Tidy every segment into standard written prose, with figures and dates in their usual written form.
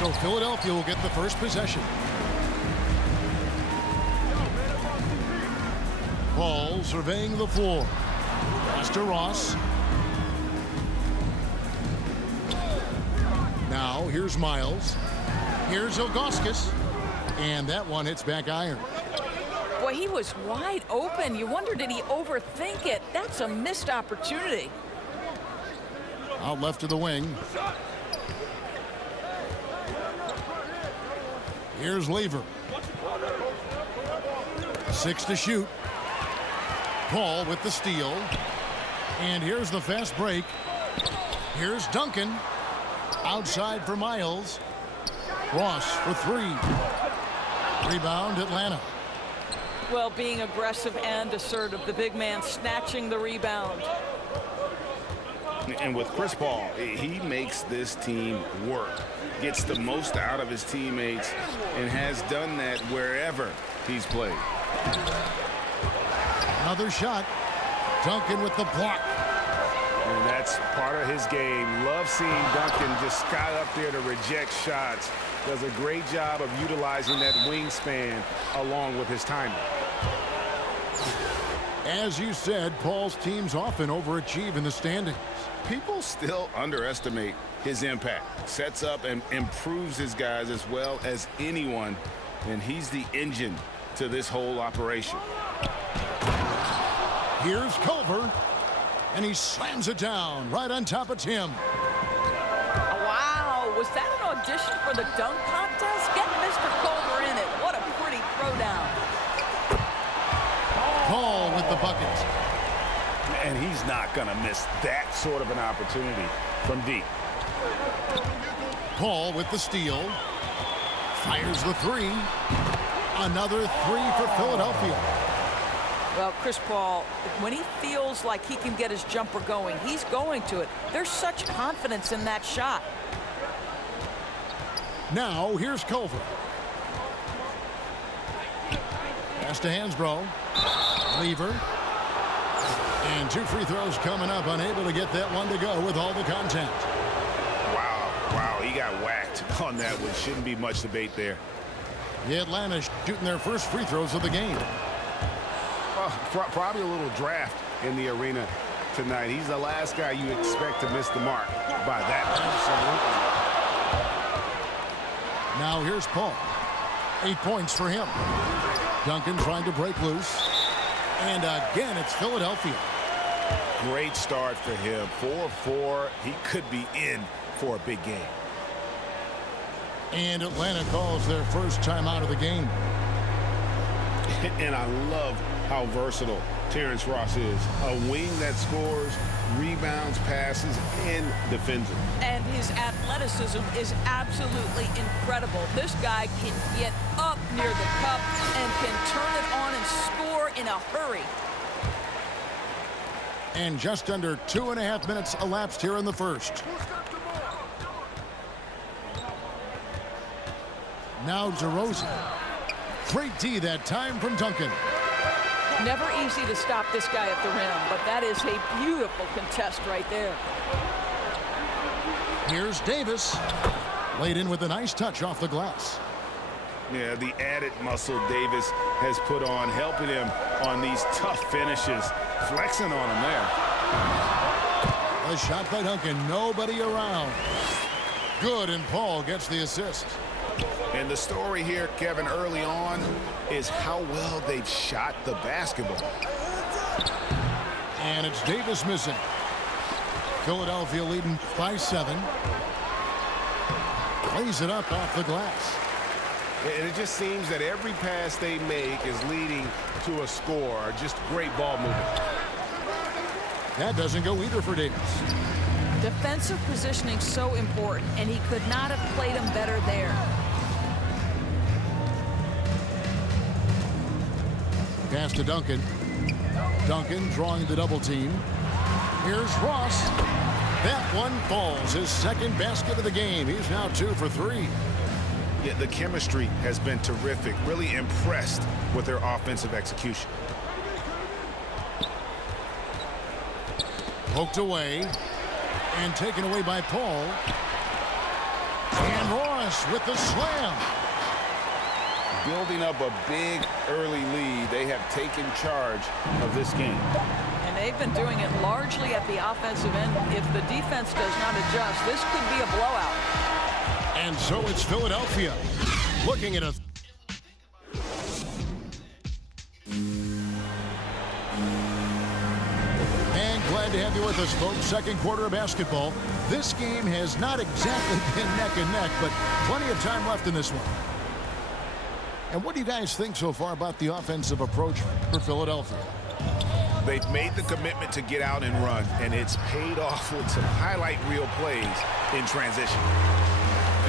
So Philadelphia will get the first possession. Paul surveying the floor. Pass to Ross. Now here's Miles. Here's Ilgauskas. And that one hits back iron. Boy, he was wide open. You wonder, did he overthink it? That's a missed opportunity. Out left to the wing. Here's Lever. 6 to shoot. Paul with the steal. And here's the fast break. Here's Duncan. Outside for Miles. Ross for 3. Rebound, Atlanta. Well, being aggressive and assertive. The big man snatching the rebound. And with Chris Paul, he makes this team work. Gets the most out of his teammates and has done that wherever he's played. Another shot. Duncan with the block. And that's part of his game. Love seeing Duncan just sky up there to reject shots. Does a great job of utilizing that wingspan along with his timing. As you said, Paul's teams often overachieve in the standings. People still underestimate his impact. Sets up and improves his guys as well as anyone. And he's the engine to this whole operation. Here's Culver. And he slams it down right on top of Tim. Wow, was that an audition for the dunk contest? Get Mr. Culver in it. What a pretty throwdown. Paul with the bucket. And he's not going to miss that sort of an opportunity from deep. Paul with the steal. Fires the 3. Another 3 for Philadelphia. Well, Chris Paul, when he feels like he can get his jumper going, he's going to it. There's such confidence in that shot. Now, here's Culver. Pass to Hansbrough. Lever. And 2 free throws coming up. Unable to get that one to go with all the contact. Wow, he got whacked on that one. Shouldn't be much debate there. The Atlanta shooting their first free throws of the game. Probably a little draft in the arena tonight. He's the last guy you expect to miss the mark by that. Absolutely. Now here's Paul. 8 points for him. Duncan trying to break loose. And again, it's Philadelphia. Great start for him. 4-4. He could be in for a big game. And Atlanta calls their first time out of the game. And I love how versatile Terrence Ross is. A wing that scores, rebounds, passes, and defends it. And his athleticism is absolutely incredible. This guy can get up near the cup and can turn it on and score in a hurry. And just under 2.5 minutes elapsed here in the first. Now DeRozan. Great D that time from Duncan. Never easy to stop this guy at the rim, but that is a beautiful contest right there. Here's Davis. Laid in with a nice touch off the glass. Yeah, the added muscle Davis has put on, helping him on these tough finishes. Flexing on him there. A shot by Duncan. Nobody around. Good, and Paul gets the assist. And the story here, Kevin, early on is how well they've shot the basketball. And it's Davis missing. Philadelphia leading by 7. Lays it up off the glass. And it just seems that every pass they make is leading to a score. Just great ball movement. That doesn't go either for Davis. Defensive positioning so important, and he could not have played him better there. Pass to Duncan. Duncan drawing the double team. Here's Ross. That one falls. His second basket of the game. He's now 2 for 3. Yeah, the chemistry has been terrific. Really impressed with their offensive execution. Poked away. And taken away by Paul. And Roy Ross with the slam. Building up a big early lead, they have taken charge of this game. And they've been doing it largely at the offensive end. If the defense does not adjust, this could be a blowout. And so it's Philadelphia looking at a... And glad to have you with us, folks. Second quarter of basketball. This game has not exactly been neck and neck, but plenty of time left in this one. And what do you guys think so far about the offensive approach for Philadelphia? They've made the commitment to get out and run, and it's paid off with some highlight reel plays in transition.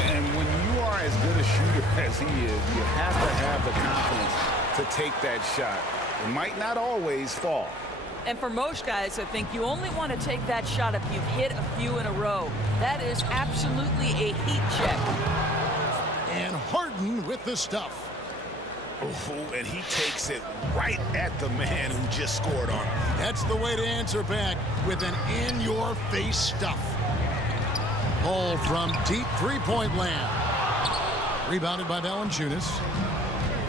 And when you are as good a shooter as he is, you have to have the confidence to take that shot. It might not always fall. And for most guys, I think you only want to take that shot if you've hit a few in a row. That is absolutely a heat check. And Harden with the stuff. Oh, and he takes it right at the man who just scored on him. That's the way to answer back with an in-your-face stuff. Ball from deep three-point land. Rebounded by Valanciunas.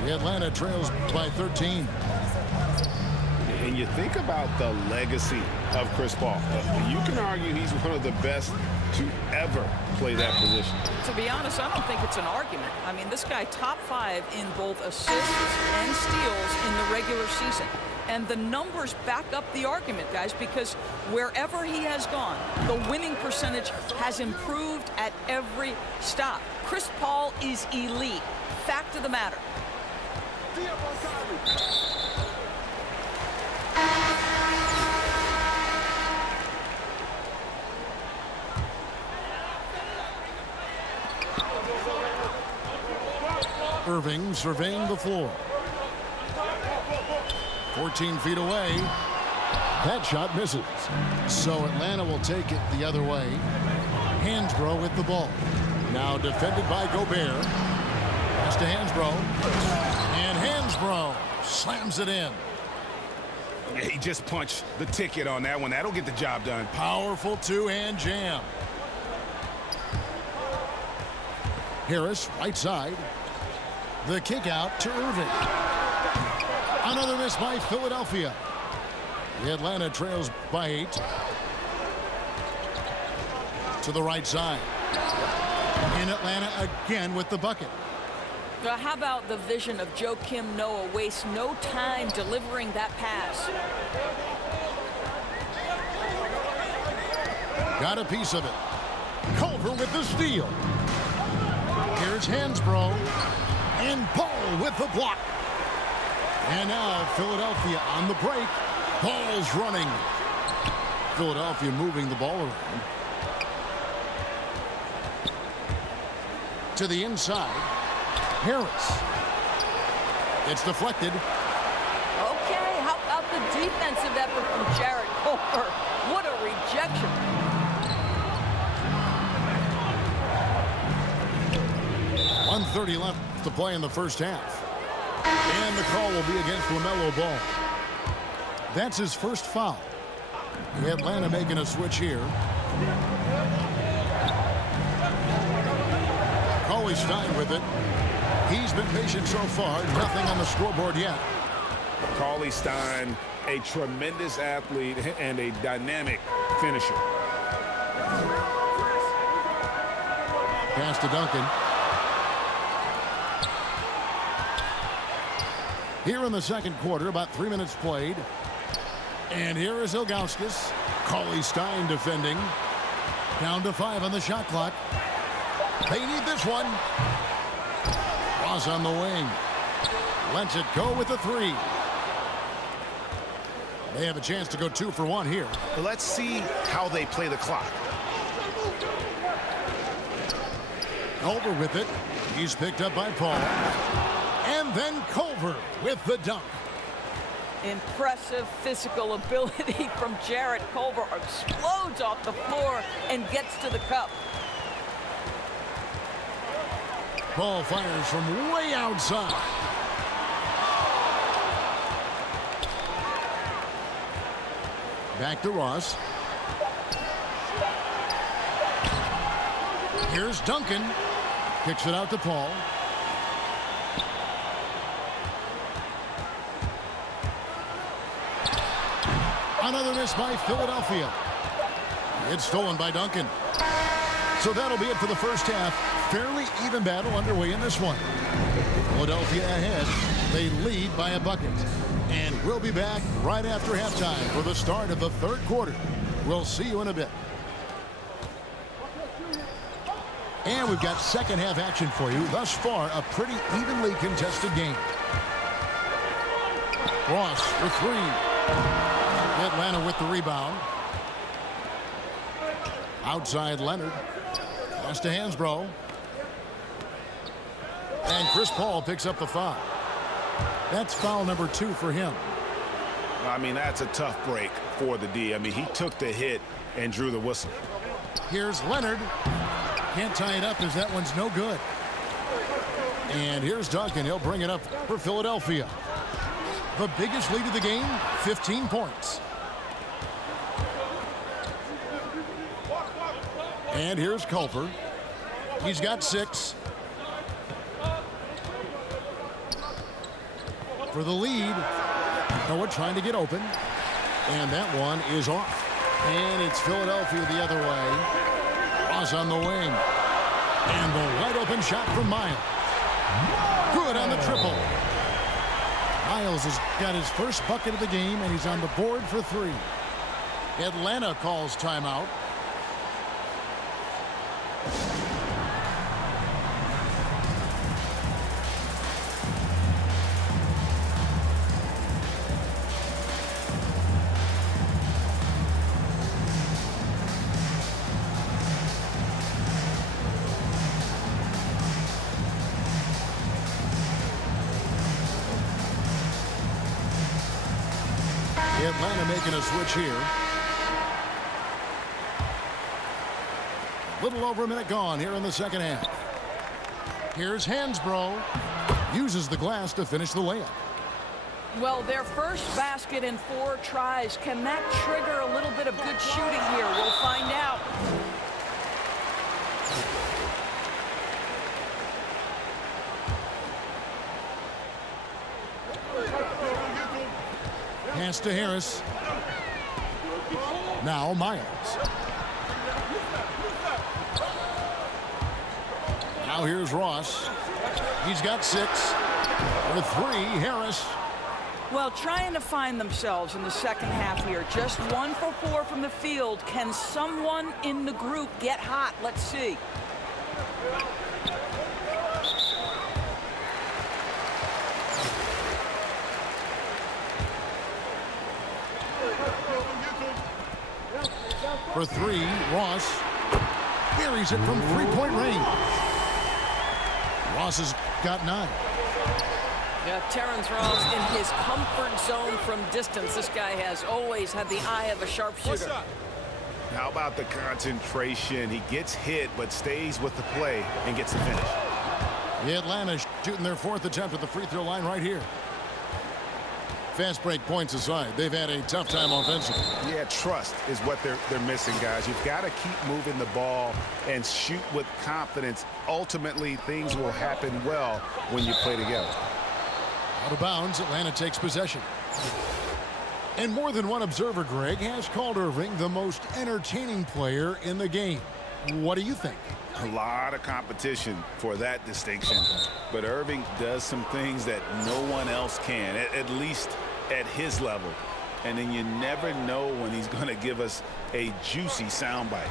The Atlanta trails by 13. And you think about the legacy of Chris Paul. You can argue he's one of the best to ever play that position. To be honest, I don't think it's an argument. I mean, this guy top 5 in both assists and steals in the regular season. And the numbers back up the argument, guys, because wherever he has gone, the winning percentage has improved at every stop. Chris Paul is elite. Fact of the matter. Irving surveying the floor. 14 feet away. That shot misses. So Atlanta will take it the other way. Hansbrough with the ball. Now defended by Gobert. Pass to Hansbrough. And Hansbrough slams it in. Yeah, he just punched the ticket on that one. That'll get the job done. Powerful two-hand jam. Harris, right side. The kick out to Irving. Another miss by Philadelphia. The Atlanta trails by 8. To the right side. In Atlanta again with the bucket. How about the vision of Joakim Noah? Wastes no time delivering that pass. Got a piece of it. Culver with the steal. Here's Hansbrough. And Paul with the block. And now Philadelphia on the break. Paul's running. Philadelphia moving the ball around. To the inside. Harris. It's deflected. Okay, how about the defensive effort from Jarrett Culver? What a rejection. .130 left to play in the first half. And the call will be against LaMelo Ball. That's his first foul. Atlanta making a switch here. Stein with it. He's been patient so far. Nothing on the scoreboard yet. Stein, a tremendous athlete and a dynamic finisher. Pass to Duncan. Here in the second quarter, about 3 minutes played. And here is Ilgauskas. Stein defending. Down to 5 on the shot clock. They need this one. Ross on the wing. Lets it go with the 3. They have a chance to go 2 for 1 here. Let's see how they play the clock. Culver with it. He's picked up by Paul. And then Culver with the dunk. Impressive physical ability from Jarrett Culver. Explodes off the floor and gets to the cup. Ball fires from way outside. Back to Ross. Here's Duncan. Kicks it out to Paul. Another miss by Philadelphia. It's stolen by Duncan. So that'll be it for the first half. Fairly even battle underway in this one. Philadelphia ahead. They lead by a bucket. And we'll be back right after halftime for the start of the third quarter. We'll see you in a bit. And we've got second half action for you. Thus far, a pretty evenly contested game. Ross for three. Atlanta with the rebound. Outside Leonard. Pass to Hansbrough. And Chris Paul picks up the foul. That's foul number 2 for him. I mean, that's a tough break for the D. I mean, he took the hit and drew the whistle. Here's Leonard. Can't tie it up as that one's no good. And here's Duncan. He'll bring it up for Philadelphia. The biggest lead of the game, 15 points. And here's Culver. He's got 6. For the lead. Noah trying to get open. And that one is off. And it's Philadelphia the other way. Ross on the wing. And the wide open shot from Miles. Good on the triple. Miles has got his first bucket of the game, and he's on the board for 3. Atlanta calls timeout. Atlanta making a switch here. Little over a minute gone here in the second half. Here's Hansbrough. Uses the glass to finish the layup. Well, their first basket in 4 tries. Can that trigger a little bit of good shooting here? We'll find out. Pass to Harris. Now Miles. Now here's Ross. He's got 6. With 3, Harris. Well, trying to find themselves in the second half here. Just 1 for 4 from the field. Can someone in the group get hot? Let's see. For 3, Ross buries it from 3-point range. Ross has got 9. Yeah, Terrence Ross in his comfort zone from distance. This guy has always had the eye of a sharpshooter. How about the concentration? He gets hit but stays with the play and gets the finish. The Atlanta shooting their 4th attempt at the free throw line right here. Fast break points aside, they've had a tough time offensively. Yeah, trust is what they're missing, guys. You've got to keep moving the ball and shoot with confidence. Ultimately, things will happen well when you play together. Out of bounds, Atlanta takes possession. And more than one observer, Greg, has called Irving the most entertaining player in the game. What do you think? A lot of competition for that distinction. But Irving does some things that no one else can, at least at his level. And then you never know when he's going to give us a juicy soundbite.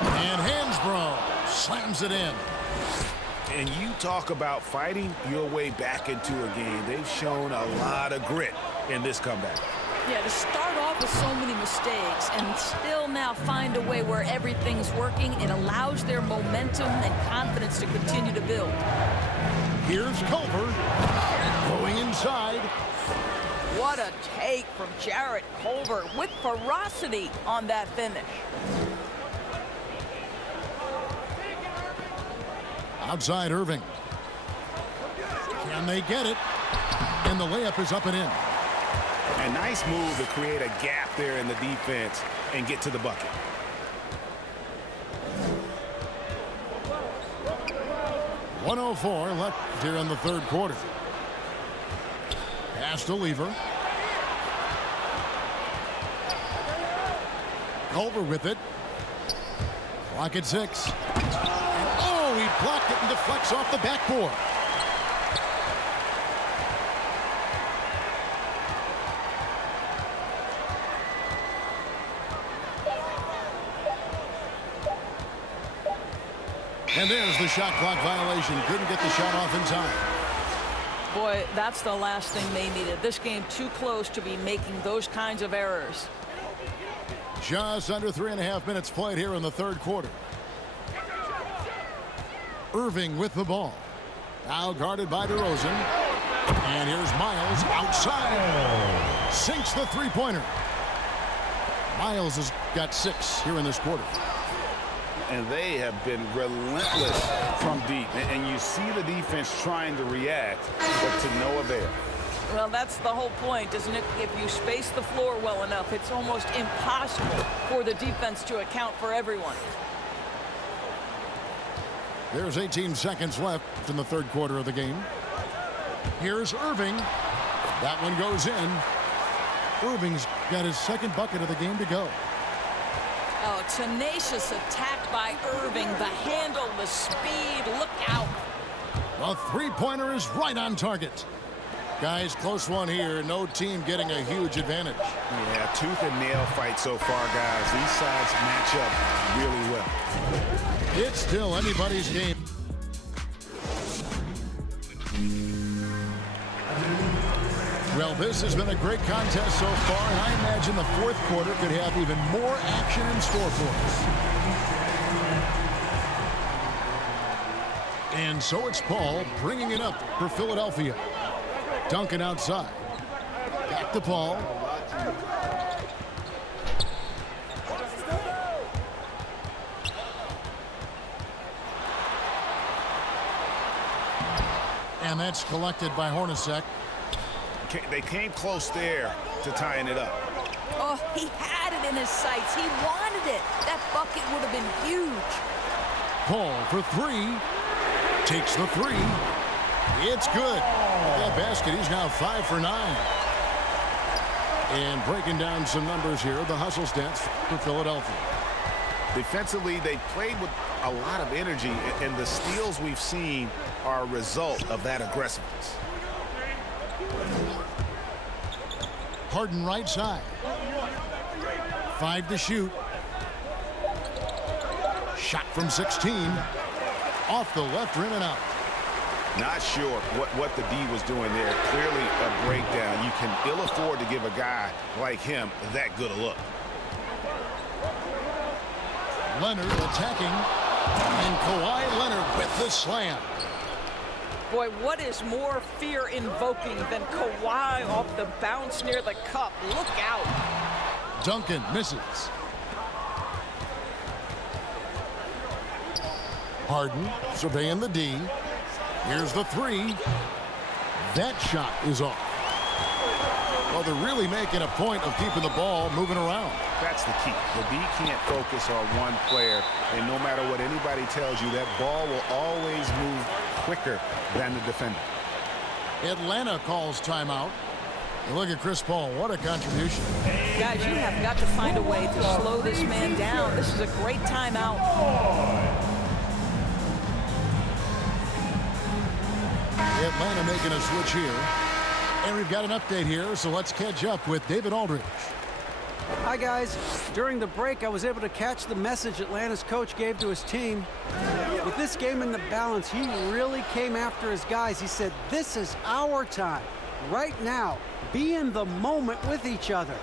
And Hansbrough slams it in. And you talk about fighting your way back into a game. They've shown a lot of grit in this comeback. Yeah, to start off with so many mistakes and still now find a way where everything's working, it allows their momentum and confidence to continue to build. Here's Culver going inside. What a take from Jarrett Culver with ferocity on that finish. Outside Irving. Can they get it? And the layup is up and in. A nice move to create a gap there in the defense and get to the bucket. 1:04 left here in the third quarter. Pass to Lever. Culver with it. Clock at 6. And oh, he blocked it and deflects off the backboard. And there's the shot clock violation. Couldn't get the shot off in time. Boy, that's the last thing they needed. This game too close to be making those kinds of errors. Just under 3.5 minutes played here in the third quarter. Irving with the ball. Now guarded by DeRozan. And here's Miles outside. Sinks the three-pointer. Miles has got 6 here in this quarter. And they have been relentless from deep. And you see the defense trying to react, but to no avail. Well, that's the whole point, isn't it? If you space the floor well enough, it's almost impossible for the defense to account for everyone. There's 18 seconds left in the third quarter of the game. Here's Irving. That one goes in. Irving's got his second bucket of the game to go. Oh, tenacious attack by Irving. The handle, the speed, look out. The three-pointer is right on target. Guys, close one here. No team getting a huge advantage. Yeah, tooth and nail fight so far, guys. These sides match up really well. It's still anybody's game. Well, this has been a great contest so far, and I imagine the fourth quarter could have even more action in store for us. And so it's Paul bringing it up for Philadelphia. Duncan outside. Back to Paul. And that's collected by Hornacek. They came close there to tying it up. Oh, he had it in his sights. He wanted it. That bucket would have been huge. Paul for 3. Takes the 3. It's good. That basket, he's now 5 for 9. And breaking down some numbers here, the hustle stats for Philadelphia. Defensively, they played with a lot of energy, and the steals we've seen are a result of that aggressiveness. Harden right side. 5 to shoot. Shot from 16. Off the left rim and out. Not sure what the D was doing there. Clearly a breakdown. You can ill afford to give a guy like him that good a look. Leonard attacking. And Kawhi Leonard with the slam. Boy, what is more fear-invoking than Kawhi off the bounce near the cup? Look out. Duncan misses. Harden surveying the D. Here's the 3. That shot is off. Well, they're really making a point of keeping the ball moving around. That's the key. The D can't focus on one player, and no matter what anybody tells you, that ball will always move quicker than the defender. Atlanta calls timeout. And look at Chris Paul. What a contribution. Guys, you have got to find a way to slow this man down. This is a great timeout. Atlanta making a switch here. And we've got an update here, so let's catch up with David Aldridge. Hi, guys. During the break, I was able to catch the message Atlanta's coach gave to his team. With this game in the balance, he really came after his guys. He said, this is our time. Right now, be in the moment with each other.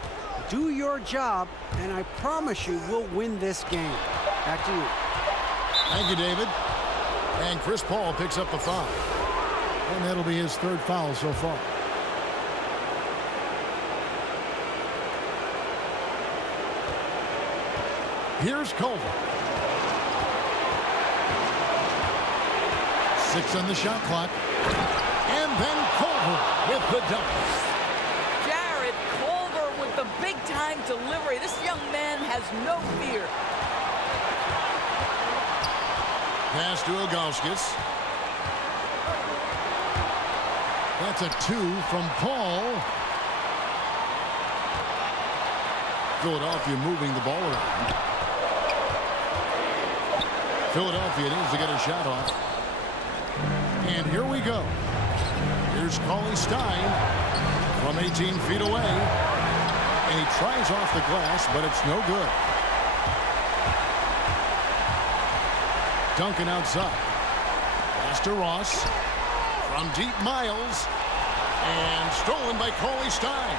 Do your job, and I promise you we'll win this game. Back to you. Thank you, David. And Chris Paul picks up the foul. And that'll be his 3rd foul so far. Here's Culver. 6 on the shot clock. And then Culver with the dunk. Jared Culver with the big-time delivery. This young man has no fear. Pass to Ilgauskas. That's a 2 from Paul. Philadelphia moving the ball around. Philadelphia needs to get a shot off. And here we go. Here's Cauley Stein from 18 feet away. And he tries off the glass, but it's no good. Duncan outside. Pass to Ross. From deep, Miles. And stolen by Cauley Stein.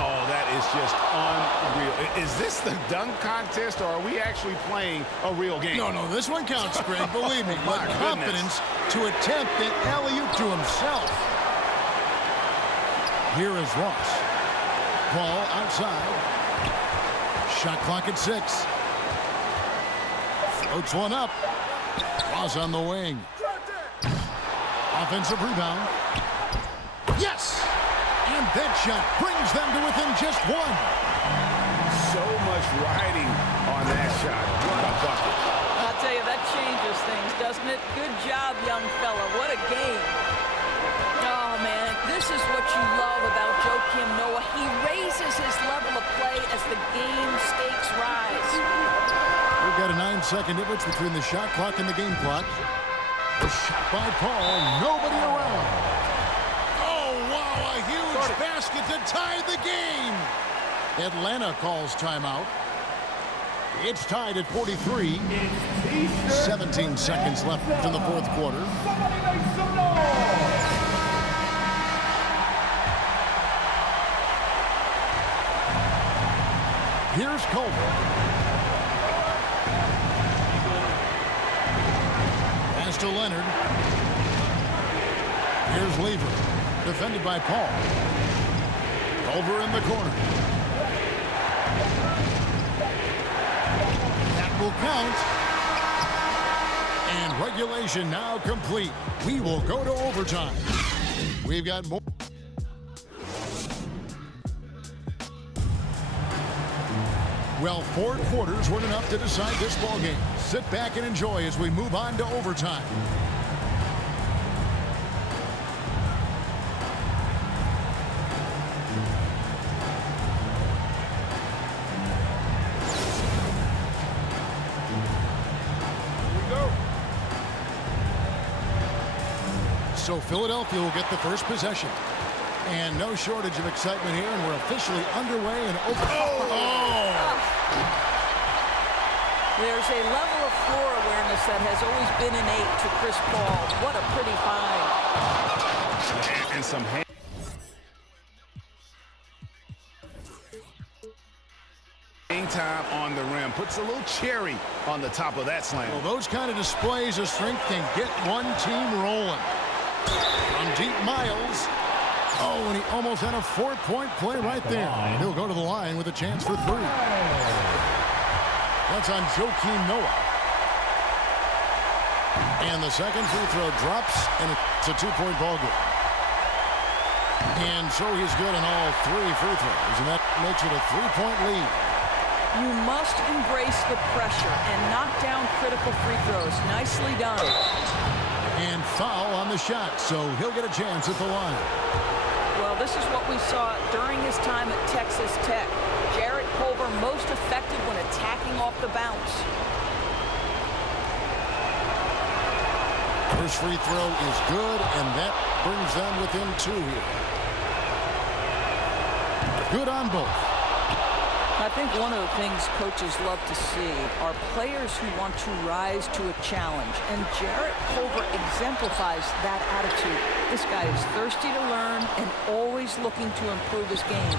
Oh, that is just unreal. Is this the dunk contest, or are we actually playing a real game? No, this one counts, Greg. Believe me. My But confidence to attempt an alley-oop to himself. Here is Ross. Ball outside. Shot clock at 6. Floats one up. Ross on the wing. Offensive rebound. Yes! And that shot brings them to within just 1. So much riding on that shot. What a bucket. I'll tell you, that changes things, doesn't it? Good job, young fella. What a game. Oh, man, this is what you love about Joakim Noah. He raises his level of play as the game stakes rise. We've got a 9-second difference between the shot clock and the game clock. A shot by Paul. Nobody around. Oh, wow, a huge basket to tie the game. Atlanta calls timeout. It's tied at 43. 17 seconds left in the fourth quarter. Here's Culver. Pass to Leonard. Here's Lever. Defended by Paul. Culver in the corner. That will count. And regulation now complete. We will go to overtime. We've got more. Well, 4 quarters weren't enough to decide this ball game. Sit back and enjoy as we move on to overtime. So Philadelphia will get the first possession. And no shortage of excitement here, and we're officially underway and over. Oh! There's a level of floor awareness that has always been innate to Chris Paul. What a pretty find. And some hang time on the rim. Puts a little cherry on the top of that slam. Well, those kind of displays of strength can get one team rolling. From deep, Miles. Oh, and he almost had a 4-point play right there. He'll go to the line with a chance for 3. That's on Joakim Noah. And the second free throw drops, and it's a 2-point ball game. And so he's good on all 3 free throws, and that makes it a 3-point lead. You must embrace the pressure and knock down critical free throws. Nicely done. And foul on the shot, so he'll get a chance at the line. Well, this is what we saw during his time at Texas Tech. Jarrett Culver most effective when attacking off the bounce. First free throw is good, and that brings them within 2 here. Good on both. I think one of the things coaches love to see are players who want to rise to a challenge, and Jarrett Culver exemplifies that attitude. This guy is thirsty to learn and always looking to improve his game.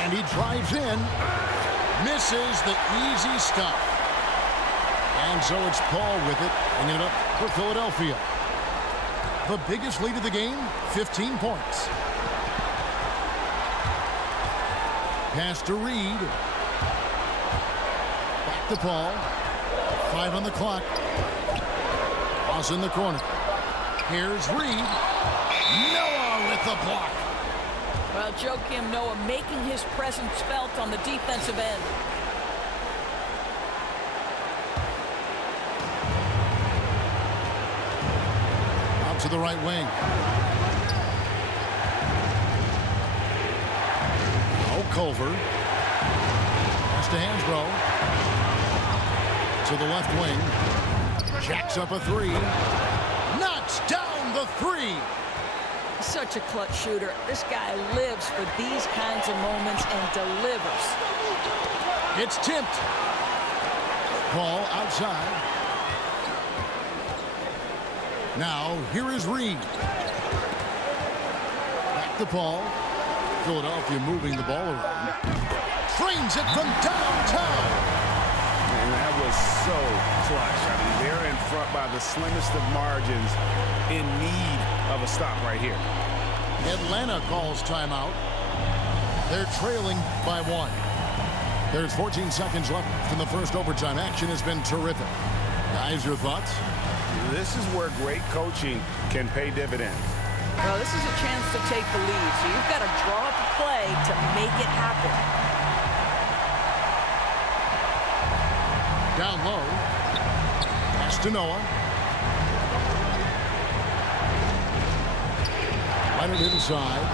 And he drives in, misses the easy stuff. And so it's Paul with it, and it up for Philadelphia. The biggest lead of the game, 15 points. Pass to Reed. Back to Paul. 5 on the clock. Cross in the corner. Here's Reed. Noah with the block. Well, Joakim Noah making his presence felt on the defensive end. Out to the right wing. Oh, Culver. Pass to Hansbrough. To the left wing. Jacks up a three. Knocks down the three. Such a clutch shooter. This guy lives for these kinds of moments and delivers. It's tipped. Ball outside. Now, here is Reed. Back to Paul. Philadelphia moving the ball around. Trains it from downtown. And that was so clutch. I mean, they're in front by the slimmest of margins, in need of a stop right here. Atlanta calls timeout. They're trailing by 1. There's 14 seconds left in the first overtime. Action has been terrific. Guys, your thoughts? This is where great coaching can pay dividends. Well, this is a chance to take the lead, so you've got to draw up a play to make it happen. Down low. Pass to Noah. Right it inside.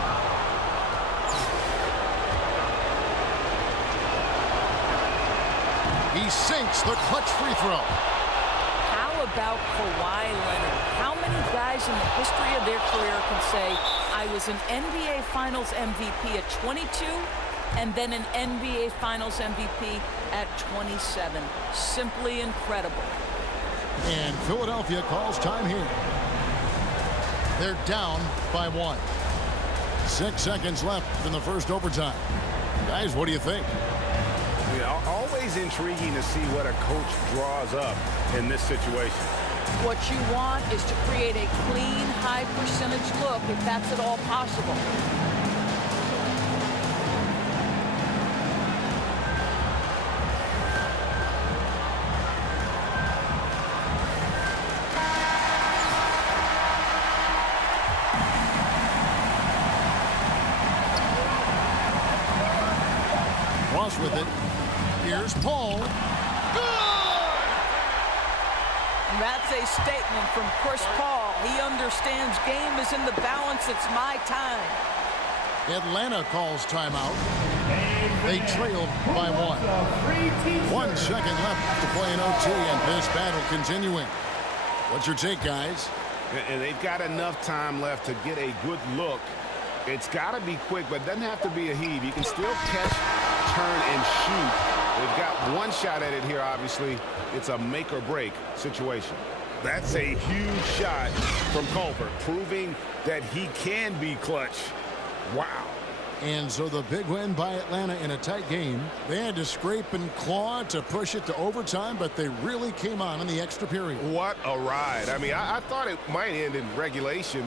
He sinks the clutch free throw. How about Kawhi Leonard? How many guys in the history of their career can say, I was an NBA Finals MVP at 22 and then an NBA Finals MVP at 27? Simply incredible. And Philadelphia calls time here. They're down by 1. 6 seconds left in the first overtime. Guys, what do you think? Yeah, always intriguing to see what a coach draws up in this situation. What you want is to create a clean, high percentage look if that's at all possible. Cross with it. Here's Paul. Good! That's a statement from Chris Paul. He understands game is in the balance. It's my time. Atlanta calls timeout. They trail by 1. 1 second left to play in OT, and this battle continuing. What's your take, guys? And they've got enough time left to get a good look. It's got to be quick, but it doesn't have to be a heave. You can still catch, turn, and shoot. They've got one shot at it here, obviously. It's a make-or-break situation. That's a huge shot from Culver, proving that he can be clutch. Wow. And so the big win by Atlanta in a tight game. They had to scrape and claw to push it to overtime, but they really came on in the extra period. What a ride. I mean, I thought it might end in regulation.